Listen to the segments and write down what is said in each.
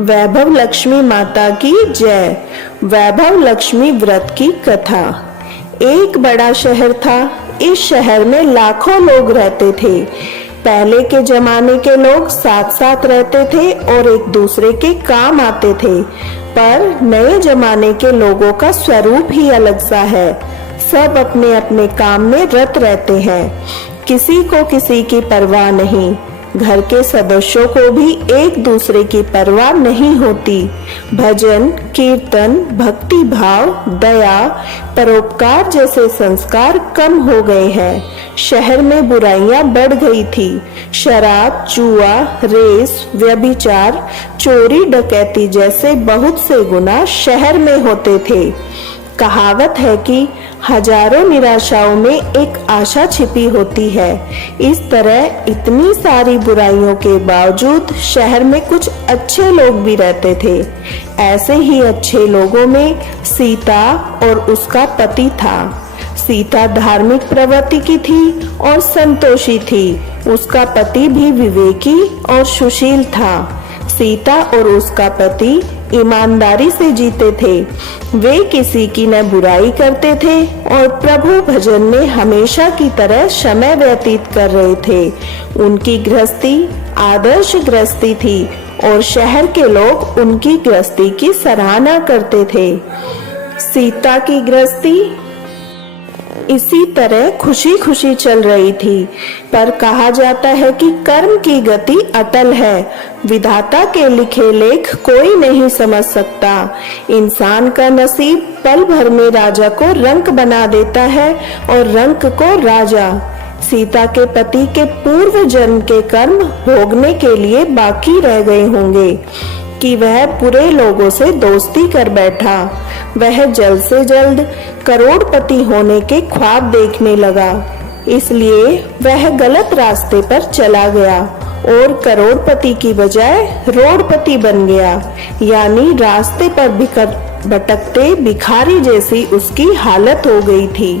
वैभव लक्ष्मी माता की जय। वैभव लक्ष्मी व्रत की कथा। एक बड़ा शहर था। इस शहर में लाखों लोग रहते थे। पहले के जमाने के लोग साथ साथ रहते थे और एक दूसरे के काम आते थे, पर नए जमाने के लोगों का स्वरूप ही अलग सा है। सब अपने अपने काम में रत रहते हैं, किसी को किसी की परवाह नहीं। घर के सदस्यों को भी एक दूसरे की परवाह नहीं होती। भजन, कीर्तन, भक्ति भाव, दया, परोपकार जैसे संस्कार कम हो गए हैं। शहर में बुराइयां बढ़ गई थी। शराब, जुआ, रेस, व्यभिचार, चोरी, डकैती जैसे बहुत से गुनाह शहर में होते थे। कहावत है कि हजारों निराशाओं में एक आशा छिपी होती है। इस तरह इतनी सारी बुराइयों के बावजूद शहर में कुछ अच्छे लोग भी रहते थे। ऐसे ही अच्छे लोगों में सीता और उसका पति था। सीता धार्मिक प्रवृत्ति की थी और संतोषी थी। उसका पति भी विवेकी और सुशील था। सीता और उसका पति ईमानदारी से जीते थे। वे किसी की न बुराई करते थे और प्रभु भजन में हमेशा की तरह समय व्यतीत कर रहे थे। उनकी गृहस्थी आदर्श गृहस्थी थी और शहर के लोग उनकी गृहस्थी की सराहना करते थे। सीता की गृहस्थी इसी तरह खुशी खुशी चल रही थी, पर कहा जाता है कि कर्म की गति अटल है। विधाता के लिखे लेख कोई नहीं समझ सकता। इंसान का नसीब पल भर में राजा को रंक बना देता है और रंक को राजा। सीता के पति के पूर्व जन्म के कर्म भोगने के लिए बाकी रह गए होंगे कि वह बुरे लोगों से दोस्ती कर बैठा। वह जल्द से जल्द करोड़पति होने के ख्वाब देखने लगा, इसलिए वह गलत रास्ते पर चला गया और करोड़पति की बजाय रोडपति बन गया, यानी रास्ते पर भटकते भिखारी जैसी उसकी हालत हो गई थी।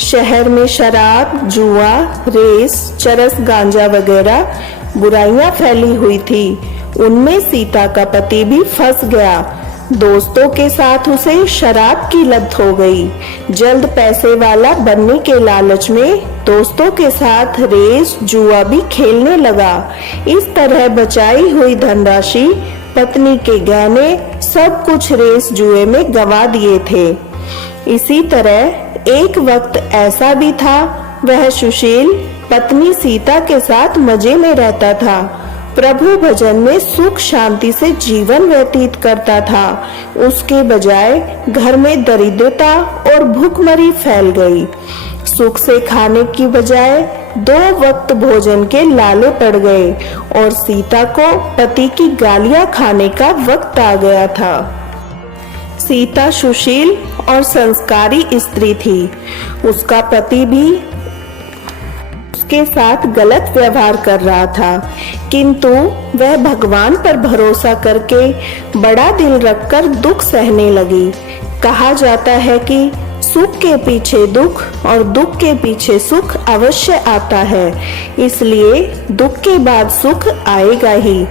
शहर में शराब, जुआ, रेस, चरस, गांजा वगैरह बुराइयां फैली हुई थी। उनमें सीता का पति भी फंस गया। दोस्तों के साथ उसे शराब की लत हो गई। जल्द पैसे वाला बनने के लालच में दोस्तों के साथ रेस, जुआ भी खेलने लगा। इस तरह बचाई हुई धनराशि, पत्नी के गहने, सब कुछ रेस जुए में गंवा दिए थे। इसी तरह एक वक्त ऐसा भी था, वह सुशील पत्नी सीता के साथ मजे में रहता था। प्रभु भजन में सुख शांति से जीवन व्यतीत करता था। उसके बजाय घर में दरिद्रता और भूखमरी फैल गई। सुख से खाने की बजाय 2 वक्त भोजन के लाले पड़ गए और सीता को पति की गालियां खाने का वक्त आ गया था। सीता सुशील और संस्कारी स्त्री थी। उसका पति भी के साथ गलत व्यवहार कर रहा था, किंतु वह भगवान पर भरोसा करके बड़ा दिल रखकर दुख सहने लगी। कहा जाता है कि सुख के पीछे दुख और दुख के पीछे सुख अवश्य आता है, इसलिए दुख के बाद सुख आएगा ही।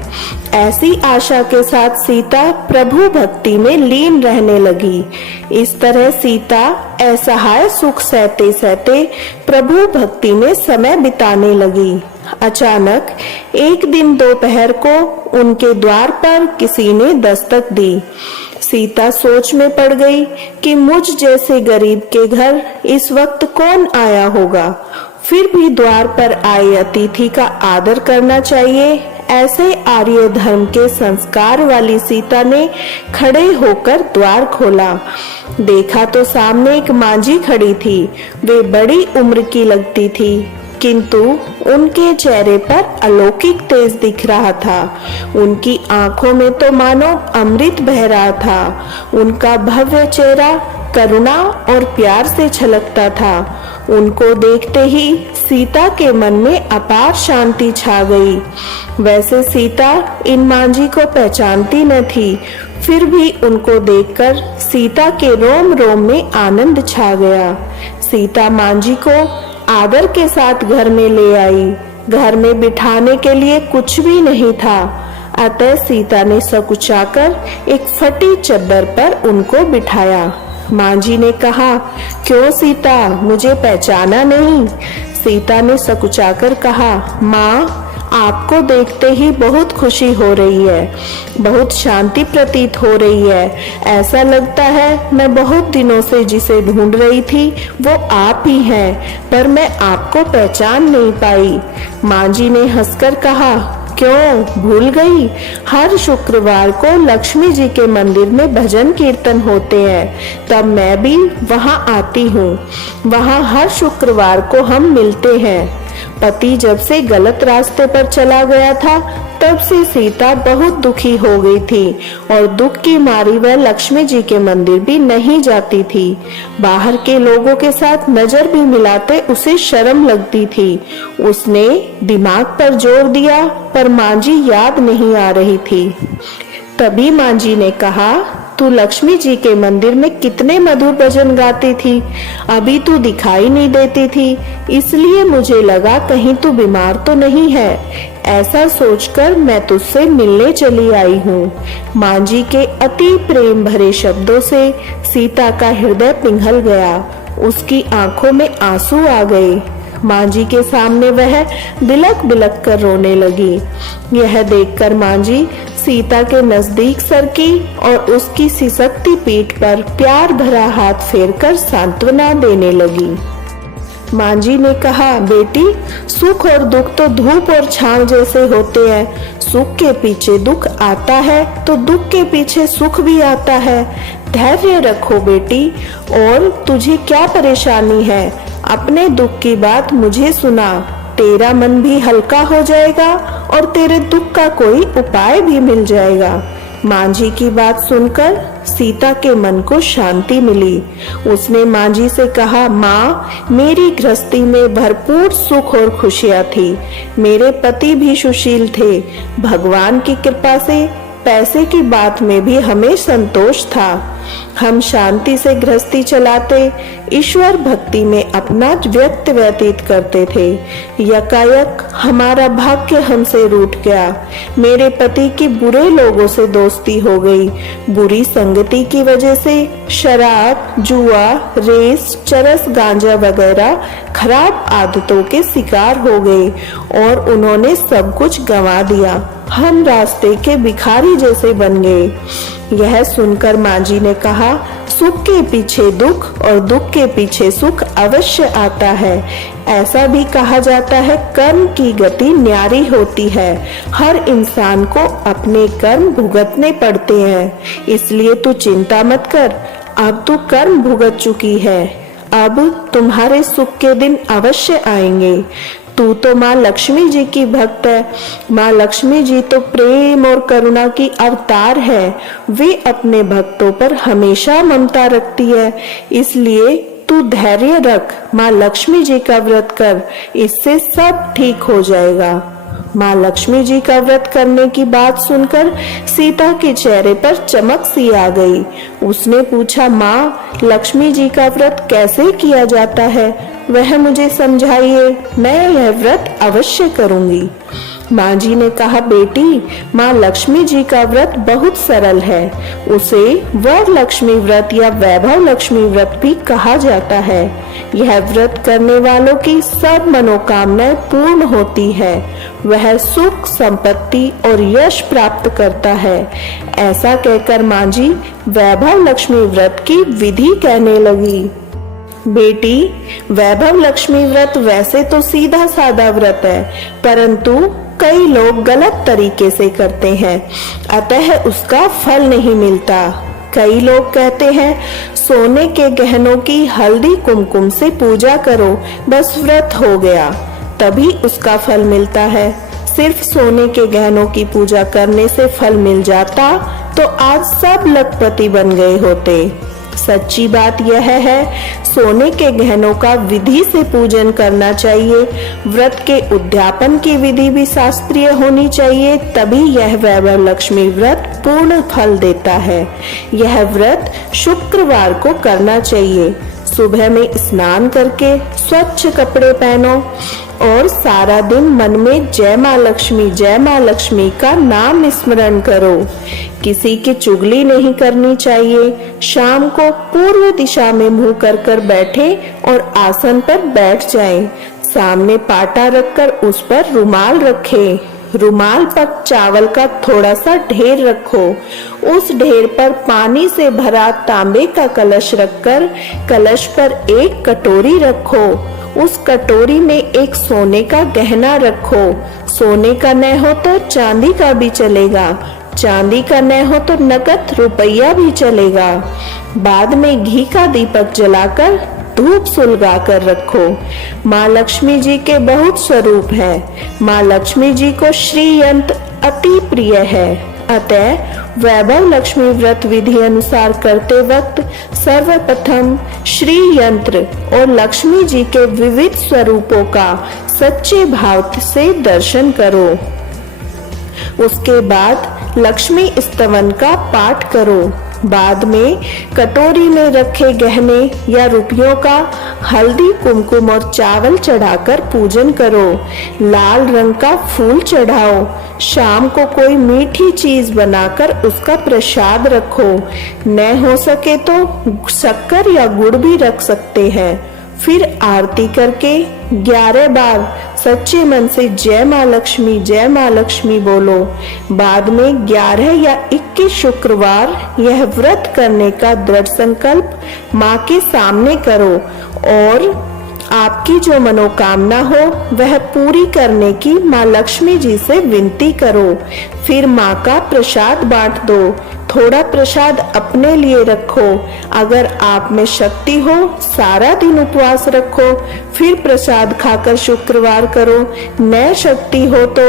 ऐसी आशा के साथ सीता प्रभु भक्ति में लीन रहने लगी। इस तरह सीता असहाय सुख सहते सहते प्रभु भक्ति में समय बिताने लगी। अचानक एक दिन दोपहर को उनके द्वार पर किसी ने दस्तक दी। सीता सोच में पड़ गई कि मुझ जैसे गरीब के घर इस वक्त कौन आया होगा। फिर भी द्वार पर आए अतिथि का आदर करना चाहिए। ऐसे आर्य धर्म के संस्कार वाली सीता ने खड़े होकर द्वार खोला। देखा तो सामने एक मांझी खड़ी थी। वे बड़ी उम्र की लगती थी, किंतु उनके चेहरे पर अलौकिक तेज दिख रहा था। उनकी आंखों में तो मानो अमृत बह रहा था। उनका भव्य चेहरा करुणा और प्यार से छलकता था। उनको देखते ही सीता के मन में अपार शांति छा गई। वैसे सीता इन मांझी को पहचानती न थी, फिर भी उनको देखकर सीता के रोम रोम में आनंद छा गया। सीता मांझी को आदर के साथ घर में ले आई। घर में बिठाने के लिए कुछ भी नहीं था। अतः सीता ने सकुचाकर एक फटी चद्दर पर उनको बिठाया। माँ जी ने कहा, क्यों सीता, मुझे पहचाना नहीं? सीता ने सकुचाकर कहा, माँ, आपको देखते ही बहुत खुशी हो रही है, बहुत शांति प्रतीत हो रही है। ऐसा लगता है मैं बहुत दिनों से जिसे ढूंढ रही थी वो आप ही हैं, पर मैं आपको पहचान नहीं पाई। माँ जी ने हंसकर कहा, क्यों भूल गई? हर शुक्रवार को लक्ष्मी जी के मंदिर में भजन कीर्तन होते हैं, तब मैं भी वहाँ आती हूँ। वहाँ हर शुक्रवार को हम मिलते हैं। पति जब से गलत रास्ते पर चला गया था, तब से सीता बहुत दुखी हो गई थी और दुख की मारी वह लक्ष्मी जी के मंदिर भी नहीं जाती थी। बाहर के लोगों के साथ नजर भी मिलाते उसे शर्म लगती थी। उसने दिमाग पर जोर दिया, पर माँ जी याद नहीं आ रही थी। तभी माँ जी ने कहा, तू लक्ष्मी जी के मंदिर में कितने मधुर भजन गाती थी, अभी तू दिखाई नहीं देती थी, इसलिए मुझे लगा कहीं तू बीमार तो नहीं है। ऐसा सोचकर मैं तुझसे मिलने चली आई हूँ। माँ जी के अति प्रेम भरे शब्दों से सीता का हृदय पिघल गया, उसकी आंखों में आंसू आ गए। माँ जी के सामने वह बिलक बिलक कर रोने लगी। यह देखकर माँ जी सीता के नजदीक सरकी और उसकी सिसकती पीठ पर प्यार भरा हाथ फेरकर सांत्वना देने लगी। माँ जी ने कहा, बेटी, सुख और दुख तो धूप और छांव जैसे होते हैं। सुख के पीछे दुख आता है तो दुख के पीछे सुख भी आता है। धैर्य रखो बेटी। और तुझे क्या परेशानी है? अपने दुख की बात मुझे सुना, तेरा मन भी हल्का हो जाएगा और तेरे दुख का कोई उपाय भी मिल जाएगा। माँ जी की बात सुनकर सीता के मन को शांति मिली। उसने माँ जी से कहा, माँ, मेरी गृहस्थी में भरपूर सुख और खुशियाँ थी। मेरे पति भी सुशील थे। भगवान की कृपा से पैसे की बात में भी हमें संतोष था। हम शांति से गृहस्थी चलाते, ईश्वर भक्ति में अपना व्यक्त व्यतीत करते थे। यकायक हमारा भाग्य हमसे रूठ गया। मेरे पति की बुरे लोगों से दोस्ती हो गई। बुरी संगति की वजह से शराब, जुआ, रेस, चरस, गांजा वगैरह खराब आदतों के शिकार हो गए और उन्होंने सब कुछ गंवा दिया। हम रास्ते के भिखारी जैसे बन गए। यह सुनकर माँ जी ने कहा, सुख के पीछे दुख और दुख के पीछे सुख अवश्य आता है। ऐसा भी कहा जाता है, कर्म की गति न्यारी होती है। हर इंसान को अपने कर्म भुगतने पड़ते हैं, इसलिए तू चिंता मत कर। अब तू कर्म भुगत चुकी है, अब तुम्हारे सुख के दिन अवश्य आएंगे। तू तो माँ लक्ष्मी जी की भक्त है। माँ लक्ष्मी जी तो प्रेम और करुणा की अवतार है। वे अपने भक्तों पर हमेशा ममता रखती है, इसलिए तू धैर्य रख। माँ लक्ष्मी जी का व्रत कर, इससे सब ठीक हो जाएगा। माँ लक्ष्मी जी का व्रत करने की बात सुनकर सीता के चेहरे पर चमक सी आ गई। उसने पूछा, माँ, लक्ष्मी जी का व्रत कैसे किया जाता है? वह मुझे समझाइए, मैं यह व्रत अवश्य करूंगी। माँ जी ने कहा, बेटी, माँ लक्ष्मी जी का व्रत बहुत सरल है। उसे वर लक्ष्मी व्रत या वैभव लक्ष्मी व्रत भी कहा जाता है। यह व्रत करने वालों की सब मनोकामनाएं पूर्ण होती है। वह सुख, संपत्ति और यश प्राप्त करता है। ऐसा कहकर माँ जी वैभव लक्ष्मी व्रत की विधि कहने लगी। बेटी, वैभव लक्ष्मी व्रत वैसे तो सीधा साधा व्रत है, परंतु कई लोग गलत तरीके से करते हैं, अतः उसका फल नहीं मिलता। कई लोग कहते हैं, सोने के गहनों की हल्दी कुमकुम से पूजा करो, बस व्रत हो गया, तभी उसका फल मिलता है। सिर्फ सोने के गहनों की पूजा करने से फल मिल जाता तो आज सब लखपति बन गए होते। सच्ची बात यह है, सोने के गहनों का विधि से पूजन करना चाहिए। व्रत के उद्यापन की विधि भी शास्त्रीय होनी चाहिए, तभी यह वैभव लक्ष्मी व्रत पूर्ण फल देता है। यह व्रत शुक्रवार को करना चाहिए। सुबह में स्नान करके स्वच्छ कपड़े पहनो, और सारा दिन मन में जय माँ लक्ष्मी का नाम स्मरण करो। किसी की चुगली नहीं करनी चाहिए। शाम को पूर्व दिशा में मुंह कर बैठे और आसन पर बैठ जाएं। सामने पाटा रखकर उस पर रुमाल रखें। रुमाल पर चावल का थोड़ा सा ढेर रखो। उस ढेर पर पानी से भरा तांबे का कलश रखकर कलश पर एक कटोरी रखो। उस कटोरी में एक सोने का गहना रखो। सोने का न हो तो चांदी का भी चलेगा। चांदी का न हो तो नकद रुपया भी चलेगा। बाद में घी का दीपक जलाकर धूप सुलगा कर रखो। माँ लक्ष्मी जी के बहुत स्वरूप हैं। माँ लक्ष्मी जी को श्री यंत्र अति प्रिय है। अतः वैभव लक्ष्मी व्रत विधि अनुसार करते वक्त सर्वप्रथम श्री यंत्र और लक्ष्मी जी के विविध स्वरूपों का सच्चे भाव से दर्शन करो। उसके बाद लक्ष्मी स्तवन का पाठ करो। बाद में कटोरी में रखे गहने या रुपयों का हल्दी कुमकुम और चावल चढ़ाकर पूजन करो। लाल रंग का फूल चढ़ाओ। शाम को कोई मीठी चीज बनाकर उसका प्रसाद रखो। न हो सके तो शक्कर या गुड़ भी रख सकते हैं। फिर आरती करके 11 बार सच्चे मन से जय माँ लक्ष्मी बोलो। बाद में 11 या 21 शुक्रवार यह व्रत करने का दृढ़ संकल्प माँ के सामने करो और आपकी जो मनोकामना हो वह पूरी करने की माँ लक्ष्मी जी से विनती करो। फिर माँ का प्रसाद बांट दो। थोड़ा प्रसाद अपने लिए रखो। अगर आप में शक्ति हो सारा दिन उपवास रखो। फिर प्रसाद खाकर शुक्रवार करो। न शक्ति हो तो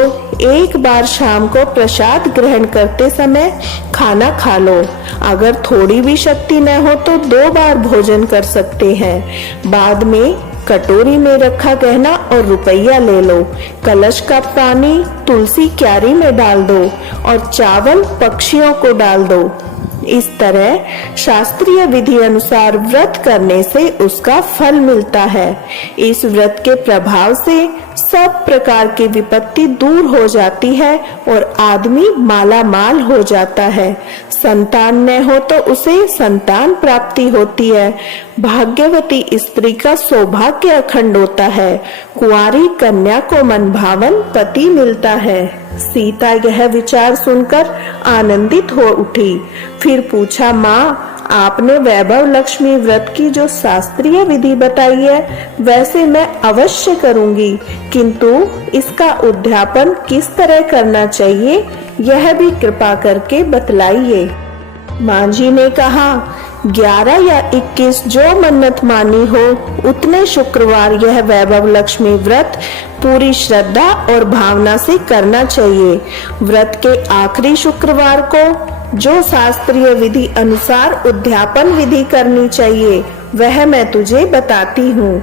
एक बार शाम को प्रसाद ग्रहण करते समय खाना खा लो। अगर थोड़ी भी शक्ति न हो तो 2 बार भोजन कर सकते हैं। बाद में कटोरी में रखा गहना और रुपया ले लो। कलश का पानी तुलसी क्यारी में डाल दो और चावल पक्षियों को डाल दो। इस तरह शास्त्रीय विधि अनुसार व्रत करने से उसका फल मिलता है। इस व्रत के प्रभाव से सब प्रकार की विपत्ति दूर हो जाती है और आदमी माला माल हो जाता है। संतान न हो तो उसे संतान प्राप्ति होती है। भाग्यवती स्त्री का सौभाग्य अखंड होता है। कुंवारी कन्या को मनभावन पति मिलता है। सीता यह विचार सुनकर आनंदित हो उठी। फिर पूछा, माँ आपने वैभव लक्ष्मी व्रत की जो शास्त्रीय विधि बताई है वैसे मैं अवश्य करूंगी, किंतु इसका उद्यापन किस तरह करना चाहिए यह भी कृपा करके बतलाइए। माँ जी ने कहा, 11 या 21 जो मन्नत मानी हो उतने शुक्रवार यह वैभव लक्ष्मी व्रत पूरी श्रद्धा और भावना से करना चाहिए। व्रत के आखिरी शुक्रवार को जो शास्त्रीय विधि अनुसार उद्यापन विधि करनी चाहिए वह मैं तुझे बताती हूँ।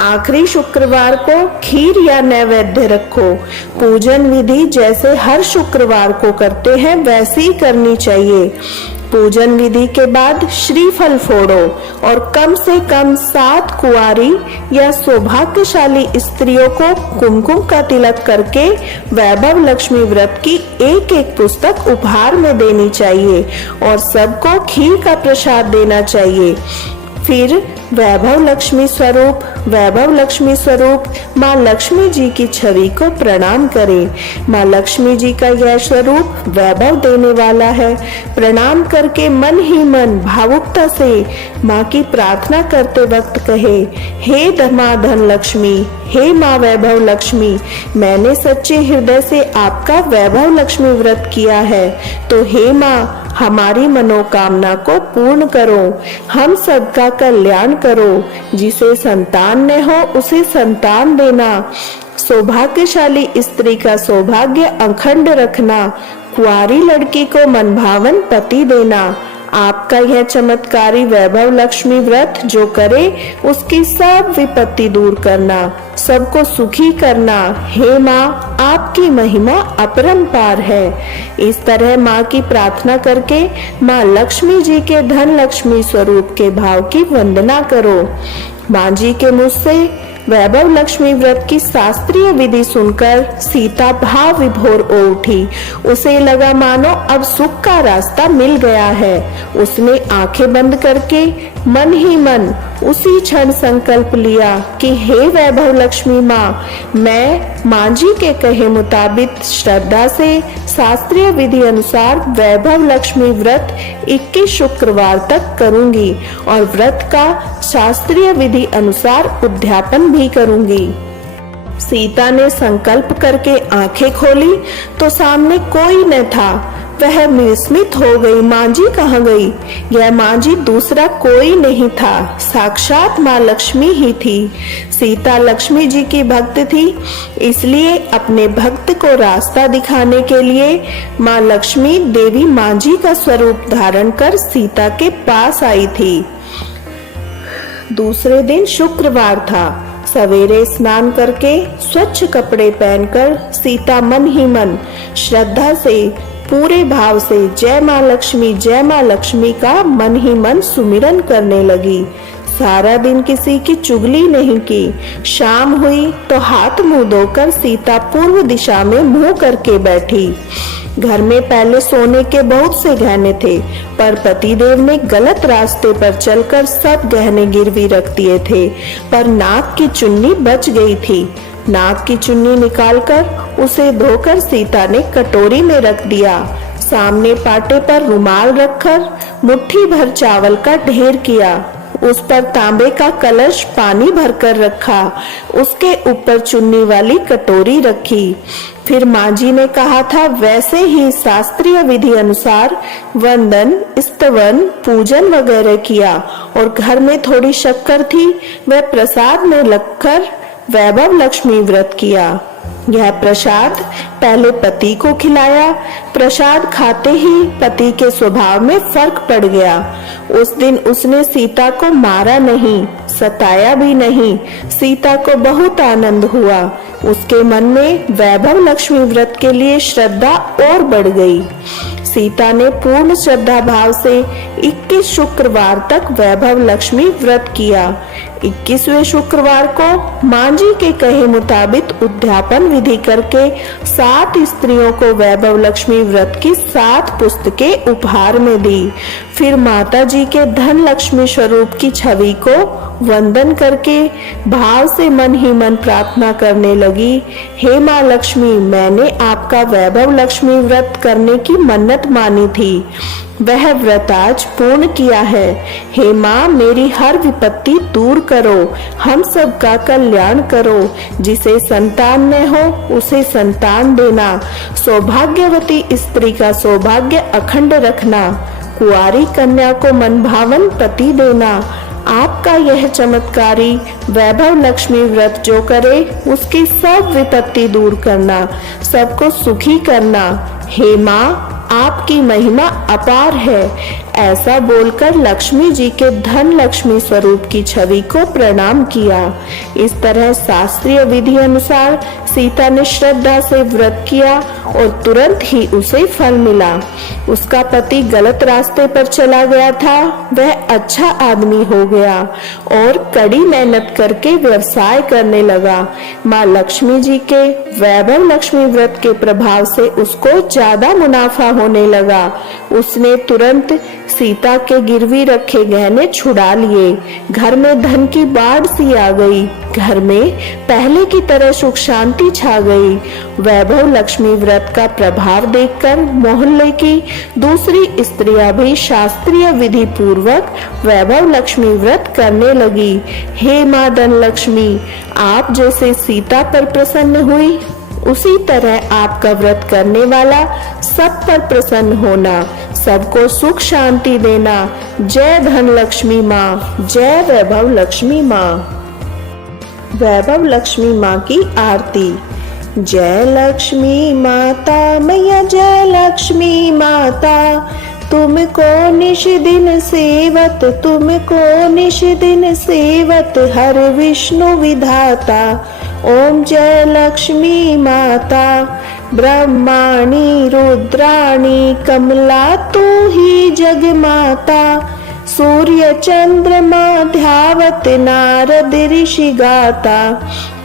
आखिरी शुक्रवार को खीर या नैवेद्य रखो। पूजन विधि जैसे हर शुक्रवार को करते हैं वैसी ही करनी चाहिए। पूजन विधि के बाद श्रीफल फोड़ो और कम से कम 7 कुंवारी या सौभाग्यशाली स्त्रियों को कुमकुम का तिलक करके वैभव लक्ष्मी व्रत की एक पुस्तक उपहार में देनी चाहिए और सबको खीर का प्रसाद देना चाहिए। फिर वैभव लक्ष्मी स्वरूप माँ लक्ष्मी जी की छवि को प्रणाम करें। माँ लक्ष्मी जी का यह स्वरूप वैभव देने वाला है। प्रणाम करके मन ही मन भावुकता से माँ की प्रार्थना करते वक्त कहे, हे माँ धन लक्ष्मी, हे माँ वैभव लक्ष्मी, मैंने सच्चे हृदय से आपका वैभव लक्ष्मी व्रत किया है, तो हे माँ हमारी मनोकामना को पूर्ण करो। हम सबका कल्याण करो। जिसे संतान न हो उसे संतान देना। सौभाग्यशाली स्त्री का सौभाग्य अखंड रखना। कुंवारी लड़की को मनभावन पति देना। आपका यह चमत्कारी वैभव लक्ष्मी व्रत जो करे उसकी सब विपत्ति दूर करना, सबको सुखी करना। हे माँ आपकी महिमा अपरंपार है। इस तरह माँ की प्रार्थना करके माँ लक्ष्मी जी के धन लक्ष्मी स्वरूप के भाव की वंदना करो। माँ जी के मुझ से वैभव लक्ष्मी व्रत की शास्त्रीय विधि सुनकर सीता भाव विभोर हो उठी। उसे लगा मानो अब सुख का रास्ता मिल गया है। उसने आंखें बंद करके मन ही मन उसी क्षण संकल्प लिया कि हे वैभव लक्ष्मी माँ, मैं माँ जी के कहे मुताबिक श्रद्धा से शास्त्रीय विधि अनुसार वैभव लक्ष्मी व्रत 21 शुक्रवार तक करूंगी और व्रत का शास्त्रीय विधि अनुसार उद्यापन भी करूंगी। सीता ने संकल्प करके आंखें खोली तो सामने कोई न था। वह विस्मित हो गई, माँ जी कहाँ गई? यह माँ जी दूसरा कोई नहीं था, साक्षात माँ लक्ष्मी ही थी। सीता लक्ष्मी जी की भक्त थी, इसलिए अपने भक्त को रास्ता दिखाने के लिए माँ लक्ष्मी देवी माँ जी का स्वरूप धारण कर सीता के पास आई थी। दूसरे दिन शुक्रवार था। सवेरे स्नान करके स्वच्छ कपड़े पहनकर सीता मन ही मन श्रद्धा से पूरे भाव से जय माँ लक्ष्मी का मन ही मन सुमिरन करने लगी। सारा दिन किसी की चुगली नहीं की। शाम हुई तो हाथ मुंह धोकर सीता पूर्व दिशा में मुंह करके बैठी। घर में पहले सोने के बहुत से गहने थे, पर पतिदेव ने गलत रास्ते पर चलकर सब गहने गिरवी रख दिए थे, पर नाक की चुन्नी बच गई थी। नाक की चुन्नी निकालकर उसे धोकर सीता ने कटोरी में रख दिया। सामने पाटे पर रुमाल रखकर मुट्ठी भर चावल का ढेर किया। उस पर तांबे का कलश पानी भरकर रखा। उसके ऊपर चुन्नी वाली कटोरी रखी। फिर माँ जी ने कहा था वैसे ही शास्त्रीय विधि अनुसार वंदन, स्तवन, पूजन वगैरह किया और घर में थोड़ी शक्कर थी, वह प्रसाद में लगकर वैभव लक्ष्मी व्रत किया। यह प्रसाद पहले पति को खिलाया। प्रसाद खाते ही पति के स्वभाव में फर्क पड़ गया। उस दिन उसने सीता को मारा नहीं, सताया भी नहीं। सीता को बहुत आनंद हुआ। उसके मन में वैभव लक्ष्मी व्रत के लिए श्रद्धा और बढ़ गई। सीता ने पूर्ण श्रद्धा भाव से 21 शुक्रवार तक वैभव लक्ष्मी व्रत किया। 21वें शुक्रवार को माँ जी के कहे मुताबिक उद्यापन विधि करके 7 स्त्रियों को वैभव लक्ष्मी व्रत की 7 पुस्तकें उपहार में दी। फिर माता जी के धन लक्ष्मी स्वरूप की छवि को वंदन करके भाव से मन ही मन प्रार्थना करने लगी, हे माँ लक्ष्मी, मैंने आपका वैभव लक्ष्मी व्रत करने की मन्नत मानी थी, वह व्रत आज पूर्ण किया है। हे माँ, मेरी हर विपत्ति दूर करो, हम सब का कल्याण करो। जिसे संतान न हो उसे संतान देना, सौभाग्यवती स्त्री का सौभाग्य अखंड रखना, कुंवारी कन्या को मनभावन पति देना। आपका यह चमत्कारी वैभव लक्ष्मी व्रत जो करे उसकी सब विपत्ति दूर करना, सबको सुखी करना। हे माँ, आपकी महिमा अपार है। ऐसा बोलकर लक्ष्मी जी के धन लक्ष्मी स्वरूप की छवि को प्रणाम किया। इस तरह शास्त्रीय विधि अनुसार सीता ने श्रद्धा से व्रत किया और तुरंत ही उसे फल मिला। उसका पति गलत रास्ते पर चला गया था, वह अच्छा आदमी हो गया और कड़ी मेहनत करके व्यवसाय करने लगा। माँ लक्ष्मी जी के वैभव लक्ष्मी व्रत के प्रभाव से उसको ज्यादा मुनाफा होने लगा। उसने तुरंत सीता के गिरवी रखे गहने छुड़ा लिए। घर में धन की बाढ़ सी आ गई। घर में पहले की तरह सुख शांति छा गई। वैभव लक्ष्मी व्रत का प्रभाव देखकर मोहल्ले की दूसरी स्त्रियां भी शास्त्रीय विधि पूर्वक वैभव लक्ष्मी व्रत करने लगी। हे माँ धन लक्ष्मी, आप जैसे सीता पर प्रसन्न हुई, उसी तरह आपका व्रत करने वाला सब पर प्रसन्न होना, सबको सुख शांति देना। जय धन लक्ष्मी माँ, जय वैभव लक्ष्मी माँ। वैभव लक्ष्मी माँ की आरती। जय लक्ष्मी माता मैया, जय लक्ष्मी माता, तुमको निश दिन सेवत, तुमको निश दिन सेवत, हर विष्णु विधाता। ओम जय लक्ष्मी माता, ब्रह्माणी रुद्राणी कमला तू ही जग माता, सूर्य चंद्रमा ध्यावत नारद ऋषि गाता,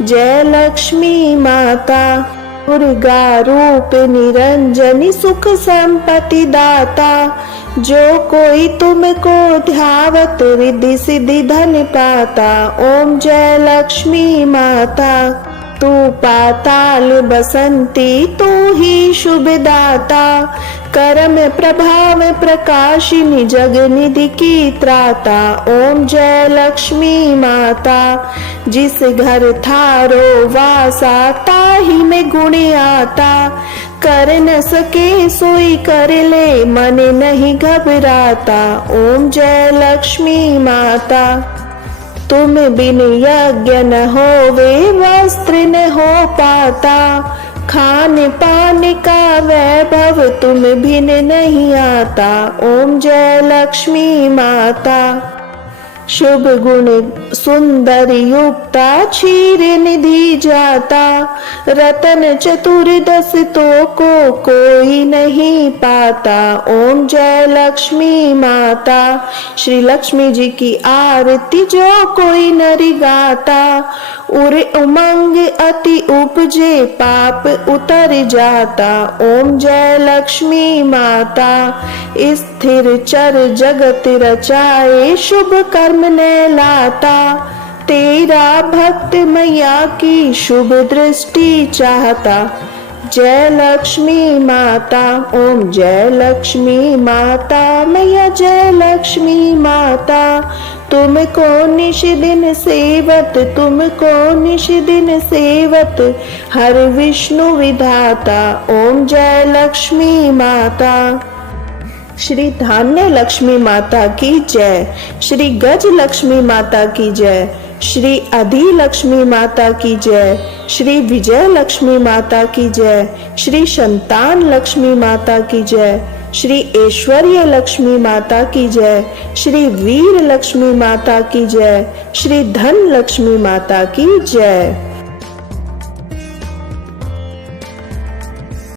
जय लक्ष्मी माता। दुर्गा रूप निरंजनी सुख संपत्ति दाता, जो कोई तुमको ध्यावत रिद्धि सिद्धि धन पाता। ओम जय लक्ष्मी माता। तू पाताल बसंती तू ही शुभ दाता, कर्म प्रभाव प्रकाशिनी जग निधि की त्राता। ओम जय लक्ष्मी माता। जिस घर थारो वासा ताहि में गुण आता, कर न सके सोई कर ले मन नहीं घबराता। ओम जय लक्ष्मी माता। तुम बिन यज्ञ न होवे वस्त्र न हो पाता, खान पान का वैभव तुम बिन नहीं आता। ओम जय लक्ष्मी माता। शुभ गुण सुंदर युक्ता क्षीर निधि जाता, रतन चतुर्दश तो को कोई नहीं पाता। ओम जय लक्ष्मी माता। श्री लक्ष्मी जी की आरती जो कोई नर गाता, उर उमंग अति उपजे पाप उतर जाता। ओम जय लक्ष्मी माता। स्थिर चर जगत रचाए शुभ कर्म ने लाता, तेरा भक्त मैया की शुभ दृष्टि चाहता। जय लक्ष्मी माता। ओम जय लक्ष्मी माता मैया जय लक्ष्मी माता। तुमको निश दिन सेवत तुमको निश दिन सेवत हर विष्णु विधाता। ओम जय लक्ष्मी माता। श्री धान्य लक्ष्मी माता की जय। श्री गज लक्ष्मी माता की जय। श्री अधि लक्ष्मी माता की जय। श्री विजय लक्ष्मी माता की जय। श्री संतान लक्ष्मी माता की जय। श्री ऐश्वर्य लक्ष्मी माता की जय। श्री वीर लक्ष्मी माता की जय। श्री धन लक्ष्मी माता की जय।